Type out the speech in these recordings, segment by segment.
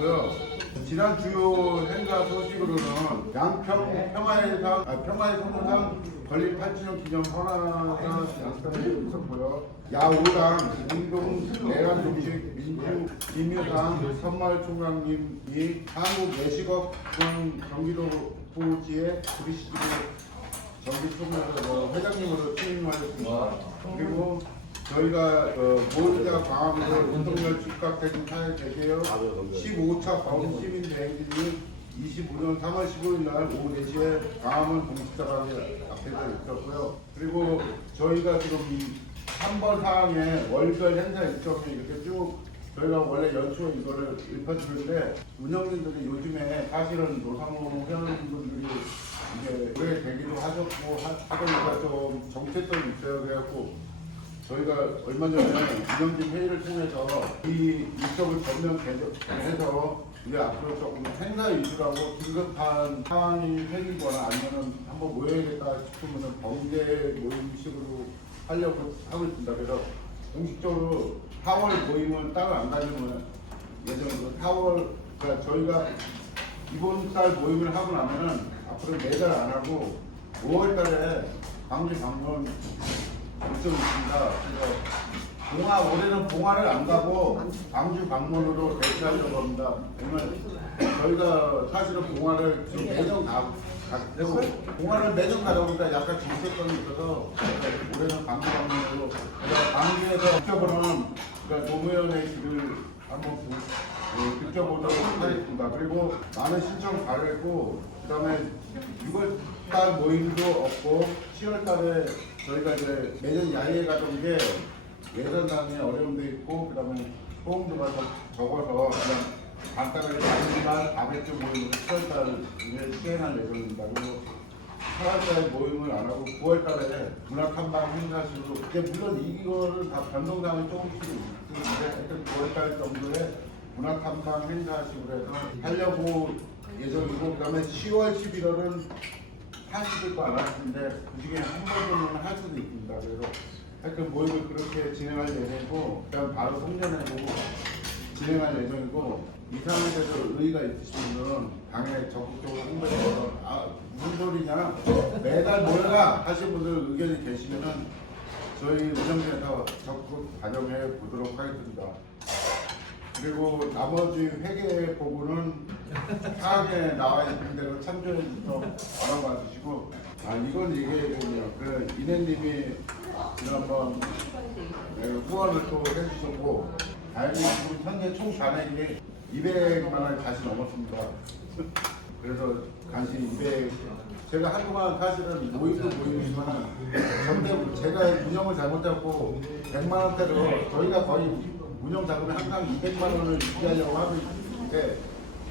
있고요. 지난 주요 행사 소식으로는 양평 평화의 선언상 건립 8주년 기념 헌화가 양평에 있었고요. 야오당 운동 내란 정식 민주 김유상 선마을 총장님이 한국 내식업 경기도 부지의 브리시즈 정기 총회에서 회장님으로 취임하셨습니다. 그리고 저희가 모의자 광화문으로 운동열 집합대중 사회 대개요 15차 범시민 대행진이 25년 3월 15일 날 오후 4시에 광화문 공식사관에 앞에서 있었고요. 그리고 저희가 지금 이 3번 사항에 월별 행사 일정이 이렇게 쭉 저희가 원래 연초에 이거를 읊어주는데 운영진들이 요즘에 사실은 노상호 회원분들이 이제 오래 되기도 하셨고 하더니까 좀 정체성이 있어요. 그래갖고 저희가 얼마 전에 운영진 회의를 통해서 이 일정을 전면 개정해서 이제 앞으로 조금 행사 위주라고 긴급한 상황이 생기거나 아니면은 한번 모여야겠다 싶으면은 범죄 모임식으로 하려고 하고 있습니다. 그래서 공식적으로 4월 모임은 따로 안 가지면 예정으로 4월 그러니까 저희가 이번 달 모임을 하고 나면은 앞으로 매달 안 하고 5월 달에 광주 방문 일정이 있습니다. 그래서 올해는 봉화를 안 가고 광주 방문으로 대체하려고 합니다. 왜냐면 저희가 사실은 봉화를 지금 매년 가고 봉화를 매년 가다 보니까 약간 질색감이 있어서 올해는 광주 방문으로 광주에서 지켜보는 그러니까 노무현의 길을 한번 지켜보도록 하겠습니다. 그리고 많은 신청 바랬고 그다음에 6월달 모임도 없고 10월달에 저희가 이제 매년 야외에 가던 게 예산상에 어려움도 있고 그다음에 소음도 적어서 그냥 간단하게 단기간 바베큐 모임을 10월달에 시행할 예정입니다. 그리고 8월달에 모임을 안 하고 9월달에 문화탐방 행사식으로 이제 물론 이거는 다 변동사항이 조금씩 있는데 하여튼 9월달 정도에 문화탐방 행사식으로 해서 하려고 예정이고 그다음에 10월, 11월은 할 수도 있고 안 할 수도 있는데 그중에 한 번 정도는 할 수도 있습니다. 그래서 하여튼 모임을 그렇게 진행할 예정이고 그다음 바로 송년회로 진행할 예정이고 이 상황에 대해서 의의가 있으시면 당에 적극적으로 홍보해서 무슨 소리냐 매달 모여라 하신 분들 의견이 계시면은 저희 운영진에서 적극 반영해 보도록 하겠습니다. 그리고 나머지 회계 보고는 사항에 나와 있는 대로 참조해 주셔서 알아봐 주시고 이건 얘기해야겠네요. 그 이내님이 지난번 후원을 또 해주셨고 지금 현재 총 잔액이 200만 원이 다시 넘었습니다. 그래서 간시 200 제가 한동안 사실은 모임이지만 제가 운영을 잘못했고 100만 원대로 저희가 거의 운영 자금을 항상 200만 원을 유지하려고 하고 있는데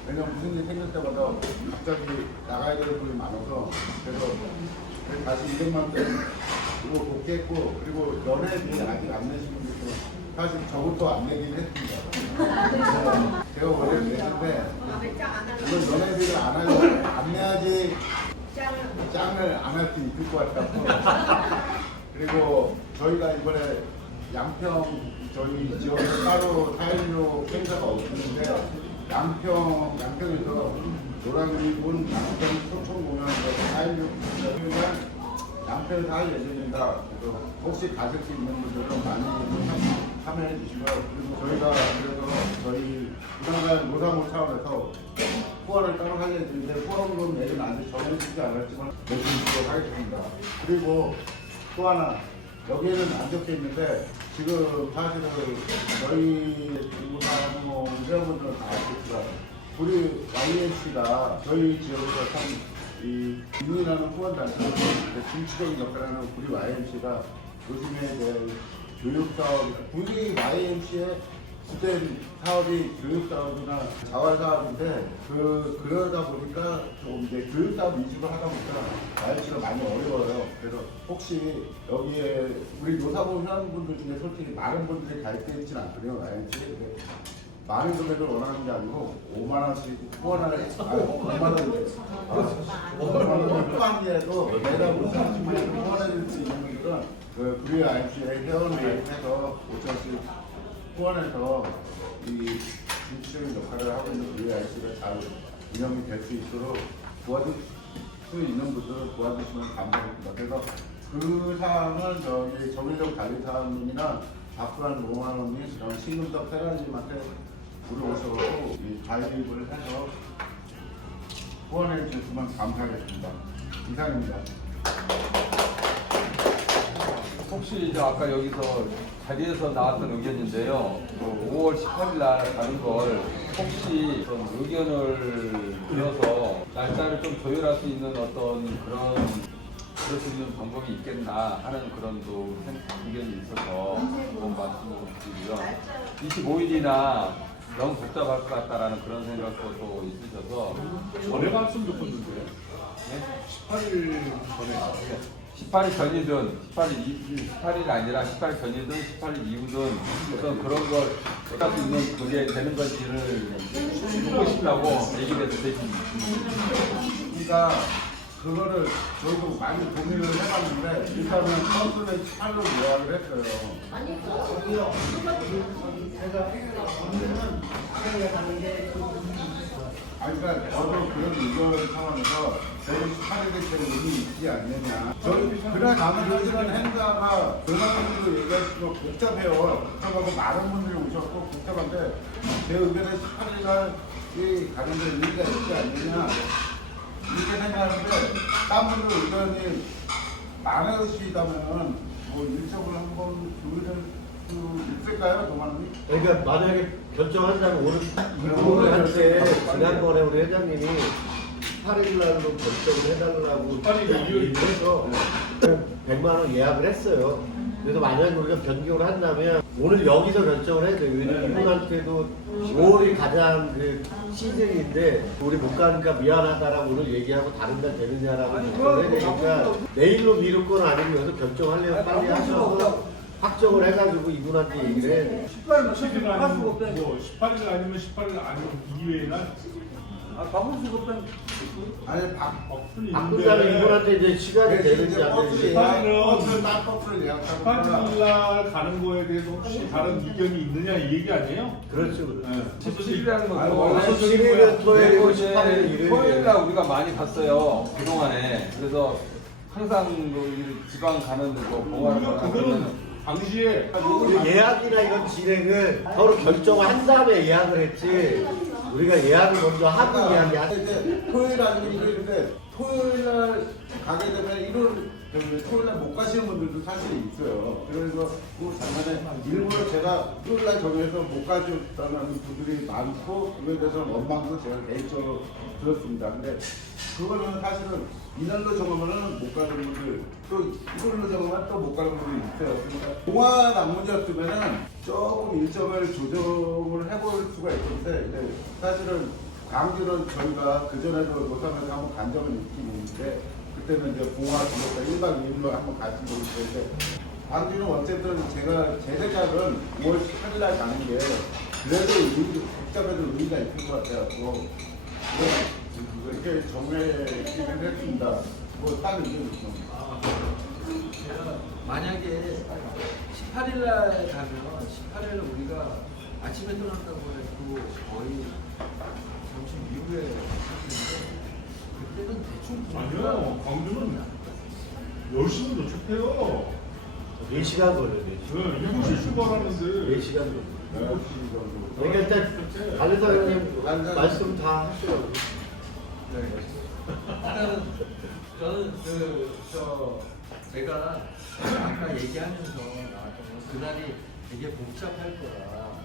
왜냐면 무슨 일이 생길 때마다 갑자기 나가야 될 돈이 많아서 그래서 다시 200만 원대로 복귀했고 그리고 연회비 아직 안 내신 분들도 사실 저부터 안 내긴 했습니다. 제가 원래 내는데 이건 연회비를 안 내야지 짱을 안 할 수 있을 것 같다고 그리고 저희가 이번에 양평 저희 지역에 따로 4.16 행사가 없는데 양평에서 노량군 양평 소총공연에서 4.16 양평에서 할 예정입니다. 그래서 혹시 가실 수 있는 분들은 많이 참여해 주시고요. 그리고 저희가 그래서 저희 부산간 노상호 차원에서 후원을 따로 할 예정인데 후원금 내일은 아직 정해지지 않았지만 내주시도록 하겠습니다. 그리고 또 하나 여기에는 안 적혀 있는데 지금 사실은 저희 중고사무 회원분들은 다 아시겠지만 우리 YMC가 저희 지역에서 참이 인민하는 후원단체로 중추적인 역할을 하는 우리 YMC가 요즘에 교육사업, 우리 YMC의 주된 사업이 교육사업이나 자활사업인데 그러다 보니까 좀 이제 교육사업 위주로 하다 보니까 YMC가 많이 어려워요. 그래서 혹시 여기에 우리 노사모 회원분들 중에 솔직히 많은 분들이 가입되어 있지는 않거든요. YMC 많은 금액을 원하는 게 아니고 5만 원씩 후원을 5만 원 후원이라도 내가 5천원씩 후원해 줄 수 있는 분들은 그 우리 YMC에 회원을 가입해서 5천원씩 후원해서 이 중추적인 역할을 하고 있는 VIC가 잘 운영이 될 수 있도록 도와줄 수 있는 분들은 도와주시면 감사하겠습니다. 그래서 그 사항은 저기 정일령 관리사님이나 박수환 노만원님, 그다음 신금덕 테라님한테 물어보셔서 이 가입을 해서 후원해 주시면 감사하겠습니다. 이상입니다. 혹시 이제 아까 여기서 자리에서 나왔던 의견인데요. 5월 18일 날 가는 걸 혹시 좀 의견을 들어서 날짜를 좀 조율할 수 있는 어떤 그럴 수 있는 방법이 있겠나 하는 그런 또 의견이 있어서 한번 말씀을 드리고요. 25일이나 너무 복잡할 것 같다라는 그런 생각도 또 있으셔서 전에 갔으면 좋겠는데. 네? 18일 전에. 18일 전이든 18일 아니라 18일 전이든 18일 이후든 우선 그런 걸 할 수 있는 그게 되는 건지를 듣고 싶다고 얘기를 해서 대신 그러니까 그거를 저희도 많이 고민을 해봤는데 일단은 컨sul에 18로 예약을 했어요. 아니 그러니까 저도 그런 의견 상황에서 저희 18일에 제 의미 있지 않느냐. 저희 그날 가면 사실은 행사가 그만큼도 얘기하시고 복잡해요. 복잡하고 많은 분들이 오셨고 복잡한데 제 의견에 18일 날이 가는 데 의미가 있지 않느냐. 이렇게 생각하는데 딴 분들 의견이 많으시다면 뭐 일정을 한번 조율할 수 있을까요, 도마님? 그러니까 만약에 결정한다면 오늘 한테 지난번에 우리 회장님이 18일 날로 결정을 해달라고 18일 얘기해서 100만 원 예약을 했어요. 그래서 만약에 우리가 변경을 한다면 오늘 여기서 결정을 해야 돼요. 왜냐면 이분한테도 5월이 가장 그 시즌인데 우리 못 가니까 미안하다라고 오늘 얘기하고 다른 날 되느냐라고 결정을 해야 되니까 내일로 미룰 건 아니고 여기서 결정하려면 빨리 하셔서 확정을 해가지고 이분한테 얘기를 해야 돼요. 18일 아니면 뭐 18일 아니면 18일 아니면 2회의 날. 바꿀 수가 없다는 아니 바꾼다면 이분한테 이제 시간이 되는지 안 되는지. 18일은 딱 버스를 예약하는 18일 날 가는 거에 대해서 혹시 다른 의견이 있느냐 이 얘기 아니에요? 그렇죠. 그렇죠. 네. 17일이라는 건 아이고, 원래 17일은 토요일이고 18일은 일요일이에요. 토요일 날 우리가 많이 갔어요 그동안에. 그래서 항상 그 지방 가는 뭐 봉화를 우리가 가거나 그거는 그러면은 당시에 그 예약이나 이런 진행을 서로 결정을 한 다음에 예약을 했지 우리가 예약을 먼저 하고 예약이 안 이제 토요일 아니면 일요일인데 토요일 날 가게 되면 일요일 토요일 날 못 가시는 분들도 사실 있어요. 그래서 그 작년에 일부러 제가 토요일 날 정해서 못 가셨다는 분들이 많고 그거에 대해서는 원망도 제가 개인적으로 들었습니다. 근데 그거는 사실은 이날로 정하면은 못 가는 분들 또 이걸로 정하면 또 못 가는 분들이 있어요. 그러니까 동화 낭문이었으면은 조금 일정을 조정을 해볼 수가 있었는데 이제 사실은 광주는 저희가 그전에도 노사면서 한번 간 적은 있긴 있는데 그때는 이제 봉화 둘러서 1박 2일로 한번 같이 모였는데 광주는 어쨌든 제 생각은 5월 18일 날 가는 게 그래도 복잡해도 의미가 있을 것 같아요. 이렇게 정해지긴 했습니다. 뭐딴 의견 있습니다. 만약에 18일 날 가면 18일 우리가 아침에 떠난다고 해도 거의 점심 이후에 하는데 그때는 대충 아니요 광주는 10시면 도착해요. 4시간 걸려요. 네, 7시 출발하는데 4시간 걸려요. 10시 정도. 그러니까 일단 관리사 형님 말씀 다 하시라고. 일단은 저는 제가 아까 얘기하면서 나왔던 건 그날이 되게 복잡할 거라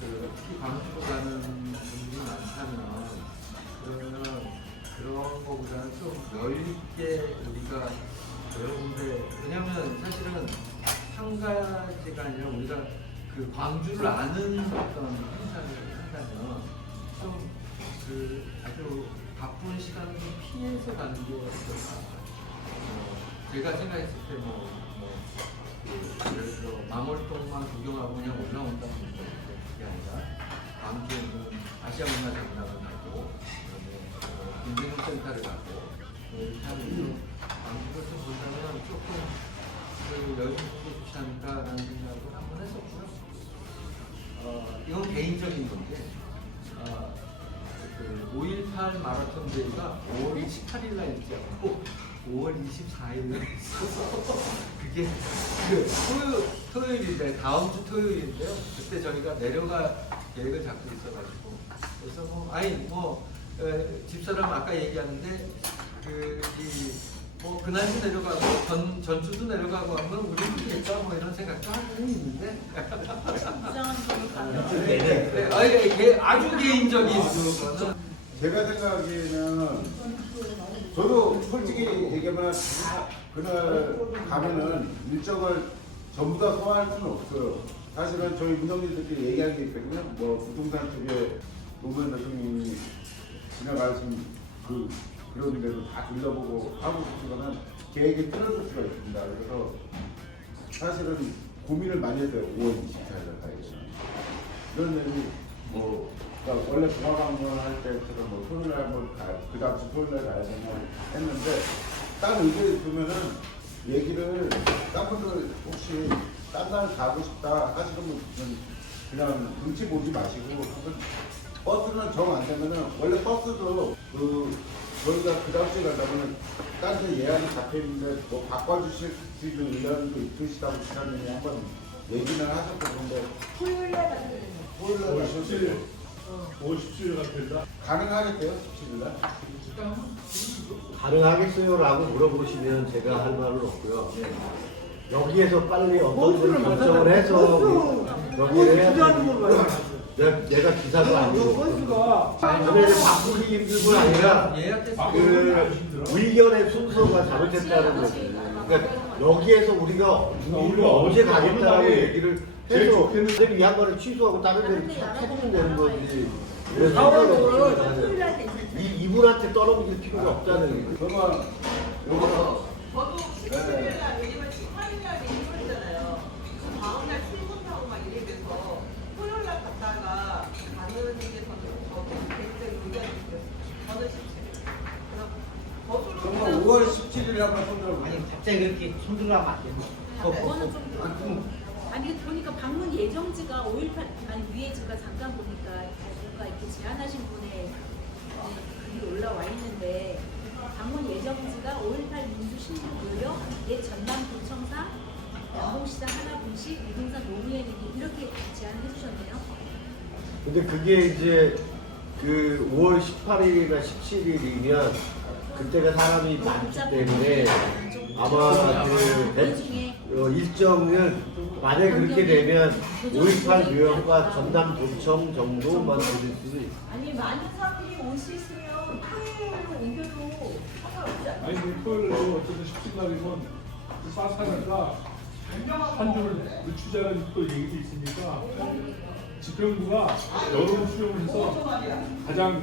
특히 광주로 가는 분들이 많다면 그러면 그런 거보다는 좀 여유있게 우리가 여러 군데 왜냐면 사실은 한 가지가 아니라 우리가 그 광주를 아는 어떤 행사를 한다면 좀 그 아주 바쁜 시간을 좀 피해서 가는 게 어떨까. 제가 생각했을 때 예를 들어 망월동만 구경하고 그냥 올라온다는 게 아니라 다음 주에는 아시아 문화장관을 가고 그다음에 인생센터를 가고 이렇게 하면서 광주를 좀 본다면 조금 그 여유 있게 좋지 않을까라는 생각을 한번 했었고요. 이건 개인적인 건데 5.18 마라톤 대회가 5월 18일 날 있지 않고 5월 24일 날 있어서 그게 토요일인데 다음 주 토요일인데요. 그때 저희가 내려갈 계획을 잡고 있어가지고 그래서 집사람 아까 얘기하는데 그날도 내려가고 전주도 내려가고 하면 우리는 될까 뭐 이런 생각도 하고 있는데 이상한 거는 가면 네, 이게 아주 개인적인 거는 제가 생각하기에는 저도 솔직히 얘기하면 그날 가면은 일정을 전부 다 소화할 수는 없어요. 사실은 저희 운영진들끼리 얘기하기 때문에 뭐 부동산 쪽에 노무현 대통령이 지나가신 그런 데도 다 둘러보고 하고 싶지만은 계획이 틀어질 수가 있습니다. 그래서 사실은 고민을 많이 했어요. 5월 24일 가야겠죠. 이런 얘기 그러니까 원래 종합항공을 할 때처럼 토요일날 한번 그 다음 주 토요일날 가야 되나 했는데 딱 의견이 있으면은 얘기를 딴 분들 혹시 딴 날 가고 싶다 하시는 분들은 그냥 눈치 보지 마시고 버스는 정 안 되면은 원래 버스도 저희가 그 다음 주에 간다면은 딴 데 예약이 잡혀 있는데 뭐 바꿔주실 수 있는 의견도 있으시다고 지난번에 한번 얘기는 하셨고 그런데 토요일날 가야 되는 토요일날 가셨어요. 5월 17일가 된다. 가능하겠대요, 17일날? 가능하겠어요?라고 물어보시면 제가 할 말은 없고요. 여기에서 빨리 어떤 걸 결정을 해서 여기를 해야 되는 내가 기사도 아니고 저는 이제 바꾸기 힘든 건 아니라 그 의견의 순서가 잘못됐다는 거지. 그러니까 여기에서 우리가 언제 가겠다라고 얘기를 해서 근데 이 양반을 취소하고 다른 데를 찾으면 되는 거지. 토요일날 괜찮아요. 이분한테 떨어질 필요가 없다는 거예요. 그러면 여기서 저도 17일날 왜냐면 18일날 일요일이잖아요. 다음날 출근하고 막 이래 돼서 토요일날 갔다가 가는 게 저는 굉장히 의견이 있어요. 저는 17일. 그러면 5월 17일에 한번 손들어보세요. 갑자기 그렇게 손들어가면 안 되는 그거는 좀 아니 보니까 방문 예정지가 5.18 아니 위에 제가 잠깐 보니까 뭔가 이렇게 제안하신 분의 글이 올라와 있는데 방문 예정지가 5.18 민주신문고요 옛 전남도청사 양봉시장 하나분식 유등산 노무현에게 이렇게 제안을 해주셨네요. 근데 그게 이제 그 5월 18일이나 17일이면 그때가 사람이 많기 때문에 아마 그 일정은 만약에 그렇게 되면 5.18 묘역과 전남도청 정도만 드릴 수도 있어요. 아니 많은 사람들이 올 수 있으면 토요일로 옮겨도 상관없지 않나요? 아니 토요일로 어쨌든 17날이면 싸사니까 한 줄 늦추자는 또 얘기도 있으니까 집행부가 여론 수용해서 가장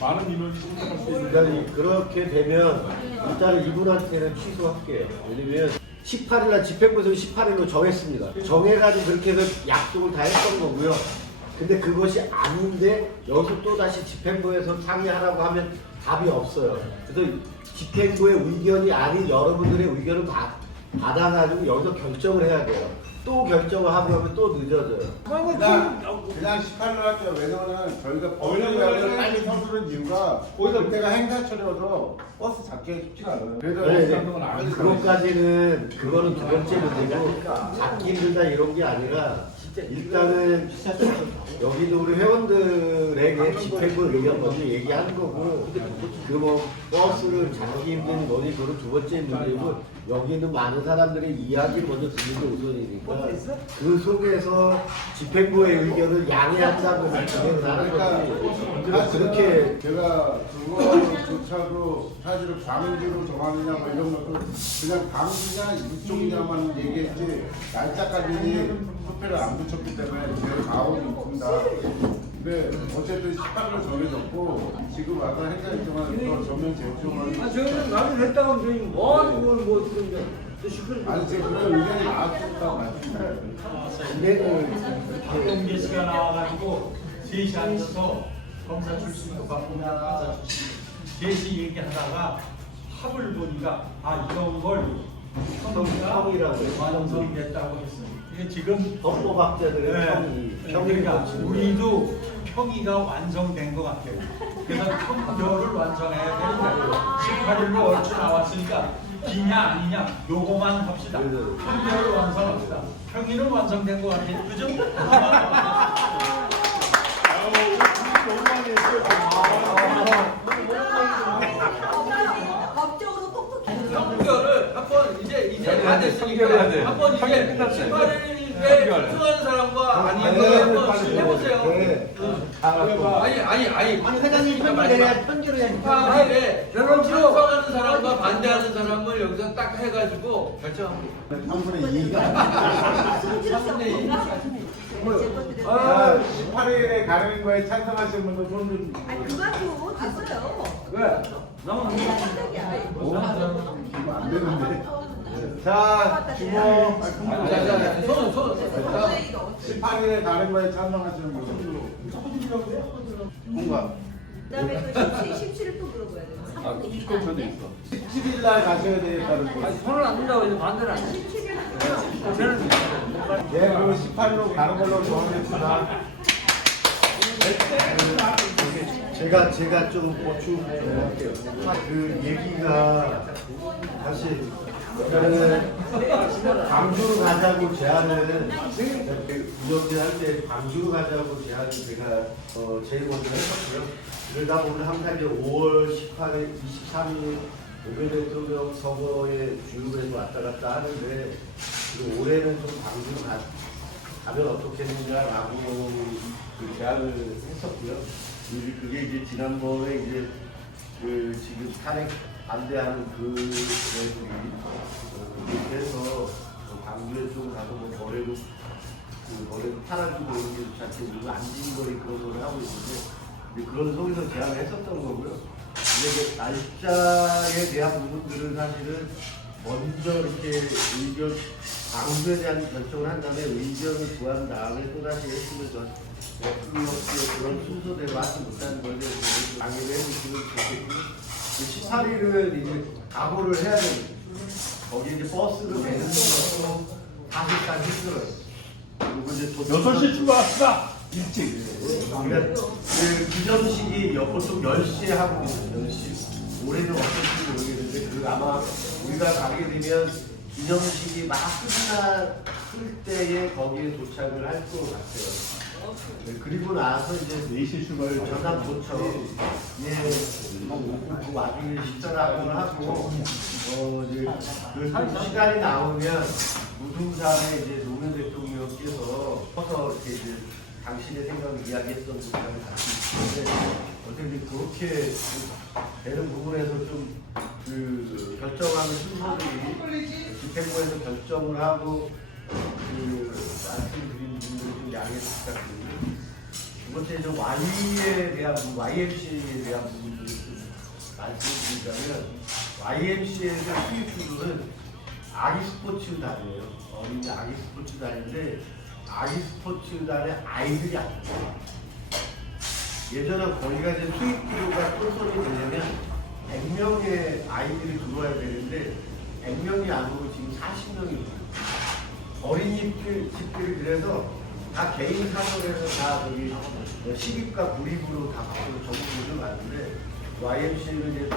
많은 인원이 참석할 수 있는 그러니까 그렇게 되면 일단은 이분한테는 취소할게요. 왜냐면 18일날 집행부에서 18일로 정했습니다. 정해가지고 그렇게 해서 약속을 다 했던 거고요. 근데 그것이 아닌데 여기서 또 다시 집행부에서 상의하라고 하면 답이 없어요. 그래서 집행부의 의견이 아닌 여러분들의 의견을 받아가지고 여기서 결정을 해야 돼요. 또 결정을 하고 하면 또 늦어져요. 그냥 18일 할게요. 왜냐면은 저희가 버스를 빨리 서두른 이유가 그때가 행사철이어서 버스 잡기가 쉽지가 않아요. 그래서 그것까지는 그거는 두 번째 문제고 잡기 힘들다 이런 게 아니라 일단은 여기도 우리 회원들에게 집행부 의견 먼저 얘기하는 거고 그 뭐 버스를 잡기 힘든 거니 그건 두 번째 문제고 여기 있는 많은 사람들의 이야기 먼저 듣는 게 우선이니까 그 속에서 집행부의 의견을 양해한다고 진행을 하는 거지. 그렇게 제가 그거조차도 사실은 광주로 정하느냐 뭐 이런 것도 그냥 광주냐 이쪽이냐만 얘기했지 날짜까지 투표를 안 붙였기 때문에 제 가오는 있습니다. 근데 어쨌든 18일로 정해졌고 지금 와서 행사 일정한 더 전면 재조정을 저는 나는 했다고 저희 뭐 그런데 아니 지금 그런 의견이 나왔다고 말씀드려요. 박동재 씨가 나와가지고 3시 앉아서 검사 출신도 박동재 검사 출신 4시 얘기하다가 합을 보니까 이런 걸 성이라고 완성됐다고 했어요. 이게 지금 헌법학자들의 네. 평이 그러니까 우리도 평의가 완성된 것 같아요. 그래서 평결을 완성해야 되는데 18일로 얼추 나왔으니까 기냐 아니냐 요거만 합시다. 평결을 완성합시다. 평의는 완성된 것 같아요. 그죠? 법적으로 똑똑해. 평결을 한번 이제 다 평결해야 돼. 됐으니까 한번 평결 이제 끝났어요. 18일에 평결. 수많은 사람과 아닌 거 한번 해보세요. 네. 아니 회장님 편결해야 편결해야 18일에 찬성하는 사람과 반대하는 사람을 여기서 딱 해가지고 결정합니다. 3분의 2가. 성질스러운 건가? 아, 18일에 가는 거에 찬성하시는 분들 손 좀. 아니 그만둬 됐어요. 왜? 나만 깜짝이야. 안 되는데. 자, 주모. 손. 18일에 가는 거에 찬성하시는 분들. 공감. 그다음에 그 17일 또 물어봐야 돼. 아, 3분의 2가 기권표도 있어. 17일 날 가셔야 되겠다는 거. 손을 안 든다고 해서 반대를 안 해. 17일 네, 그럼 18일로 가는 걸로 정하겠습니다. 제가 좀 보충 좀 할게요. 그 얘기가 사실 광주로 가자고 제안을 운영진 할때 광주로 가자고 제안을 제가 제일 먼저 했었고요. 그러다 보면 항상 이제 5월 18일, 23일 노무현 대통령 선거에 주요해서 왔다 갔다 하는데 올해는 좀 광주로 가면 어떻겠느냐라고 그 제안을 했었고요. 그게 이제 지난번에 이제 그 지금 탄핵 반대하는 그 애들이 그렇게 해서 광주에 좀 가서 뭐 거래도 팔아주고 이런 게 자체적으로 안진거리 그런 걸 하고 있는데 이제 그런 속에서 제안을 했었던 거고요. 근데 이제 날짜에 대한 부분들은 사실은 먼저 이렇게 의견 광주에 대한 결정을 한 다음에 의견을 구한 다음에 또다시 했으면 전 틀림없이 그런 순서대로 하지 못하는 거에 대해서 강의를 해주시면 좋겠고 18일은 이제 각오를 해야 됩니다. 거기 이제 버스를 내는 것도 사실상 힘들어요. 그리고 이제 6시 출발합시다. 일찍. 그러니까 그 기점식이 보통 10시에 하고 있어요. 10시. 올해는 어떨지 모르겠는데 그 아마 우리가 가게 되면 기념식이 막 끝날 때에 거기에 도착을 할 것 같아요. 네, 그리고 나서 이제 4시 출발 전남도청 그 와중에 식사를 하고 이제 그 시간이 나오면 무등산에 이제 노무현 대통령께서 서서 이렇게 이제 당신의 생각을 이야기했던 부분을 같이 있는데 어떻게 그렇게 되는 부분에서 좀 그 결정하는 순서들이 집행부에서 결정을 하고 그 말씀드린 분들이 좀 양해 부탁드리고 두 번째 좀 Y에 대한 YMC에 대한 부분들을 좀 말씀드리자면 YMC에서 수익 구조는 아기 스포츠단이에요. 어린이 아기 스포츠단인데 아기 스포츠단의 아이들이 아닙니다. 예전에 거기가 이제 수익 구조가 똘똘이 되려면 100명의 아이들이 들어와야 되는데 100명이 아니고 지금 40명이 들어요. 어린이집들이 그래서 다 개인 사설에서 다 저기 시립과 구립으로 다 바꾸고 전국구를 맞는데 YMC는 이제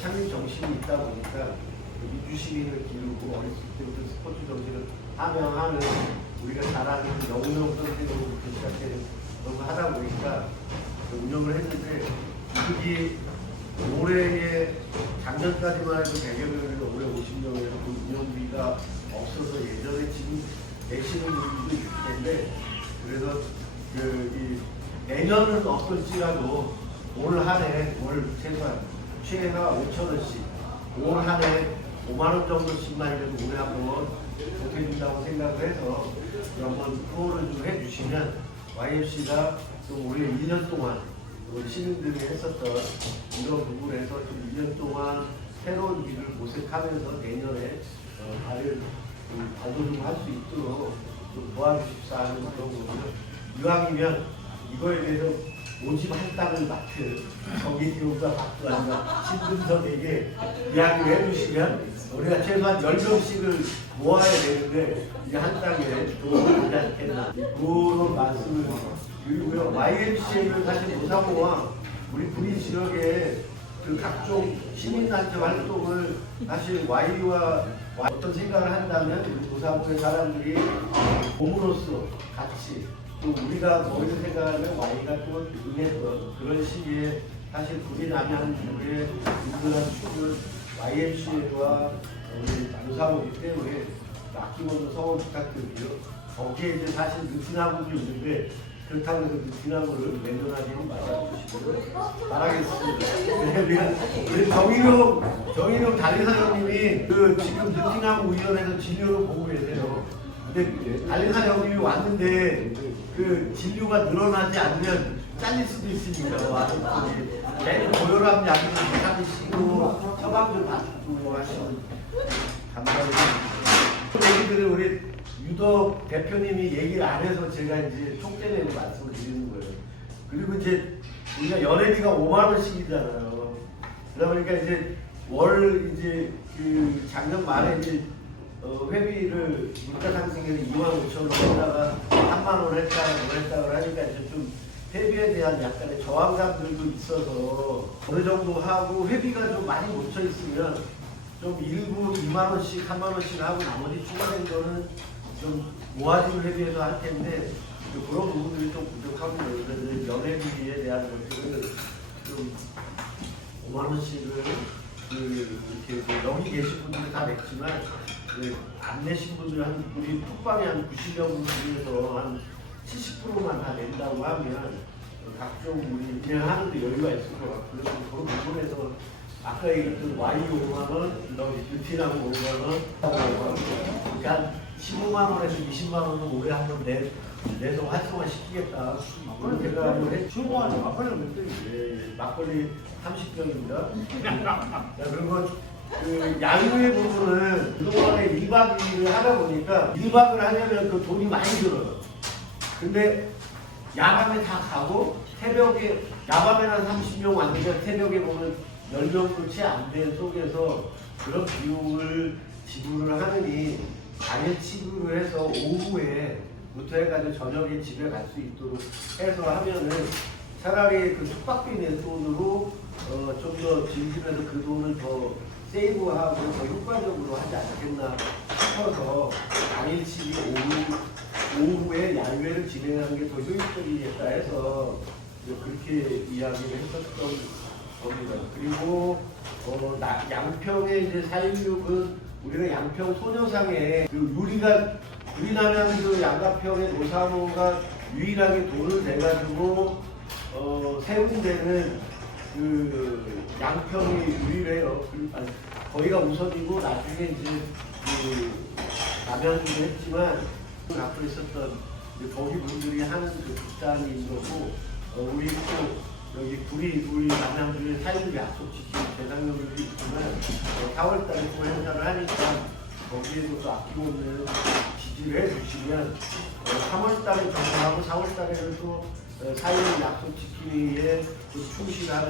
창립 정신이 있다 보니까 민주시민을 기르고 어렸을 때부터 스포츠 정신을 함양하는 우리가 잘 아는 영웅 선생으로부터 시작해서 그런 거 하다 보니까 운영을 했는데 그게 올해에 작년까지만 해도 100여명에서 올해 50명에서 그 운영비가 없어서 예전에 지금 내시는 분들도 있을 텐데 그래서 내년은 어떨지라도 올 최소한 최하 5,000원씩 올 한 해 5만 원 정도씩만이라도 올해 한번 보태준다고 생각을 해서 한번 후원을 좀 해주시면 YFC가 좀 올해 1년 동안 우리 시민들이 했었던 이런 부분에서 좀 2년 동안 새로운 길을 모색하면서 내년에 발을 좀 할 수 있도록 좀 도와주십사 하는 그런 거고요. 이왕이면 이거에 대해서 오집 한 땅을 맡은 정기기호가 받고 아니라 신분석에게 이야기를 해주시면 우리가 최소한 10명씩을 모아야 되는데 이게 한 땅에 도움이 되지 않겠나 그런 말씀을 드리고요. YMCA는 사실 노사모와 우리 구리 지역의 그 각종 시민단체 활동을 사실 Y와 어떤 생각을 한다면 우리 노사모의 사람들이 몸으로써 같이 또 우리가 머리를 생각하면 Y가 또 응했던 그런 시기에 사실 구리 남양 지역의 인근한 축을 YMCA와 우리 노사모이기 때문에 아낌없는 성원 부탁드리고요. 거기에 이제 사실 느티나무도 있는데 그렇다고 해서 느티나무를 매년하게 말아주시기를 바라겠습니다. 우리 정인용 달리사 형님이 그 지금 느티나무 의원에서 진료를 보고 계세요. 근데 달리사 형님이 왔는데 그 진료가 늘어나지 않으면 잘릴 수도 있으니까 와서 매일 고혈압 약을 사드시고 처방 좀 받고 하시면 감사합니다. 얘기들을 우리 유덕 대표님이 얘기를 안 해서 제가 이제 총대내고 말씀을 드리는 거예요. 그리고 이제 우리가 연회비가 5만 원씩이잖아요. 그러다 보니까 이제 월 이제 그 작년 말에 이제 회비를 물가 상승해서 2만 5천 원 했다가 3만 원 했다고 하니까 이제 좀 회비에 대한 약간의 저항감들도 있어서 어느 정도 하고 회비가 좀 많이 묻혀 있으면 좀 일부 2만 원씩 3만 원씩 하고 나머지 추가된 거는 좀 모아진 회비에서 할 텐데 그런 부분들이 좀 부족하고 그래서 연회비에 대한 것들을 좀 5만 원씩을 이렇게 여기 계신 분들이 다 냈지만 안 내신 분들 한 우리 톡방에 한 90여 분 중에서 한 70%만 다 낸다고 하면 각종 우리 그냥 하는데 여유가 있을 것 같고요. 그런 부분에서 아까 얘기했던 Y 5만 원, 유티나무 5만 원, 그러니까 한 15만 원에서 20만 원은 올해 한번 내서 활성화 시키겠다. 그런 생각을 했죠. 막걸리 몇 병이지? 막걸리 30병입니다. 그리고 그 야유의 부분은 그동안에 1박 2일을 하다 보니까 1박을 하려면 그 돈이 많이 들어요. 근데 야밤에 다 가고 새벽에 야밤에 한 30명 왔는데 새벽에 보면 10명도 채 안 된 속에서 그런 비용을 지불을 하느니 당일치기로 해서 오후에부터 해가지고 저녁에 집에 갈 수 있도록 해서 하면은 차라리 그 숙박비 낸 돈으로 좀 더 즐기면서 그 돈을 더 세이브하고 더 효과적으로 하지 않겠나 싶어서 당일치기 오후에 야유회를 진행하는 게 더 효율적이겠다 해서 그렇게 이야기를 했었던 겁니다. 그리고 양평의 이제 4.16은 우리가 양평 소녀상에 그 우리 남양 그 양가평의 노사모가 유일하게 돈을 내가지고 세운 데는 그 양평이 유일해요. 거기가 우선이고 나중에 이제 그 남양주도 했지만 앞으로 있었던 거기 분들이 하는 그 극단이 있었고 우리 또 여기 우리 남양주의 사유를 약속 지키는 대상령들이 있지만 4월달에 또 행사를 하니까 거기에도 또 아낌없는 지지를 해주시면 3월달에 정리하고 4월달에는 또 사유를 약속 지키기에 또 충실하는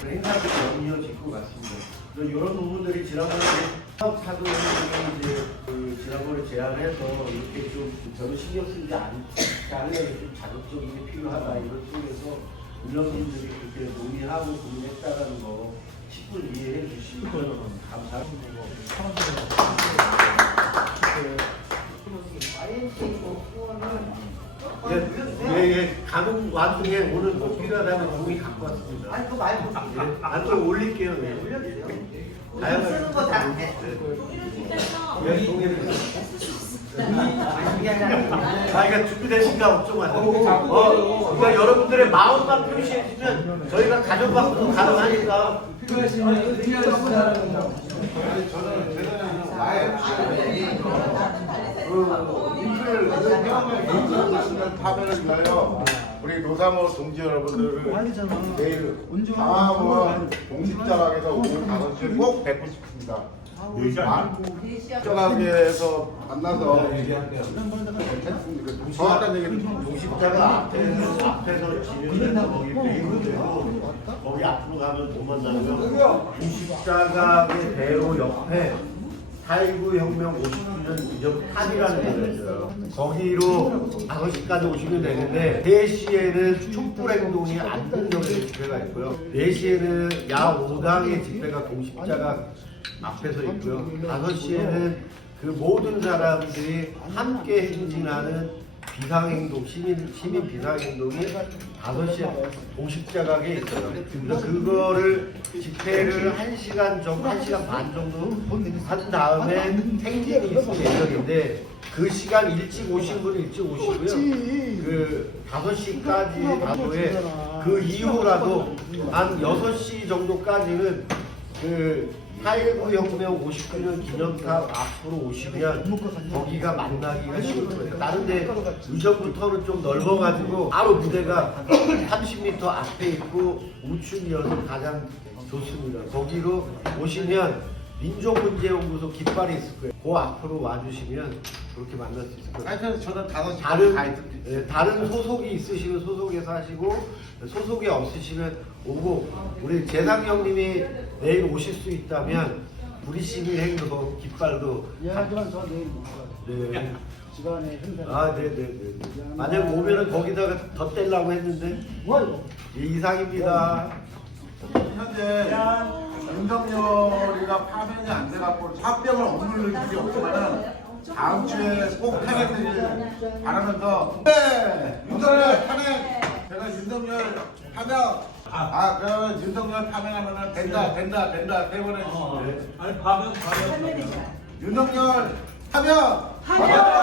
그런 행사들이 연이어질 것 같습니다. 이런 부분들이 지난번에 사도님이 이제 지난번에 제안해서 이렇게 좀 저는 신경 쓰지 않으려면 좀 자극적인 게 필요하다 이런 쪽에서 운영진들이 그렇게 논의하고 고민했다라는 거 10분 이해해 주시면 감사합니다. 예, 가는 와중에 오늘 뭐 필요하다면 동의 갖고 왔습니다. 아니 그거 말고 난 또 올릴게요. 네. 올려주세요. 다양한 쓰는 거 다 안 돼. 예, 동의를 그러니까 준비되신가 걱정 마세요. 그러니까 여러분들의 마음만 표시해 주면 저희가 가정 방송 가능하니까. 저는 링크를 하시면 파면을 위하여 우리 노사모 동지 여러분들을 내일 방화문 공식자락에서 오후 5시에 꼭 뵙고 싶습니다. 저가게에서 만나서 정확한 얘기를 동식자가 앞에서 진행해서 거기 베이로 거기 앞으로 가면 못 만나고요. 동식자가의 배로 옆에 8.19 혁명 50주년 기념 탑이라는 데가 있어요. 거기로 5시까지 오시면 되는데 3시에는 촛불행동이 안동역에 집회가 있고요. 4시에는 야5당의 집회가 동십자가 앞에서 있고요. 5시에는 그 모든 사람들이 함께 행진하는 비상행동, 시민 비상행동이 5시에 동십자각에 있어요. 그래서 그거를 집회를 1시간 반 정도 한 다음에 행진이 있을 예정인데 그 시간 일찍 오신 분은 일찍 오시고요. 그 5시까지 가도에 그 이후라도 한 6시 정도까지는 그 8.19 혁명 50주년 기념탑 앞으로 오시면 거기가 만나기가 쉬울 거예요. 다른 데 의전부터는 좀 넓어가지고 바로 무대가 30m 앞에 있고 우측이어서 가장 좋습니다. 거기로 오시면 민족문제연구소 깃발이 있을 거예요. 그 앞으로 와주시면 그렇게 만날 수 있을 거예요. 하여튼 저는 5시 다른 소속이 있으시면 소속에서 하시고 소속이 없으시면 오고 우리 재상 형님이 내일 오실 수 있다면 우리 시민 행도 깃발도 하지만 저 내일 못 가요. 네. 시간에 행사. 아, 네네네. 만약 오면은 거기다가 더 떼려고 했는데 뭐? 예, 이상입니다. 현재 윤석열이가 파면이 안 돼갖고 합병을 억누를 일이 없지만은 다음 주에 꼭 타겠기를 바라면서 네! 윤석열 파면! 제가 윤석열 파면! 그 윤석열 파면하면은 된다 3번 해주시면 아니, 파면. 윤석열 파면!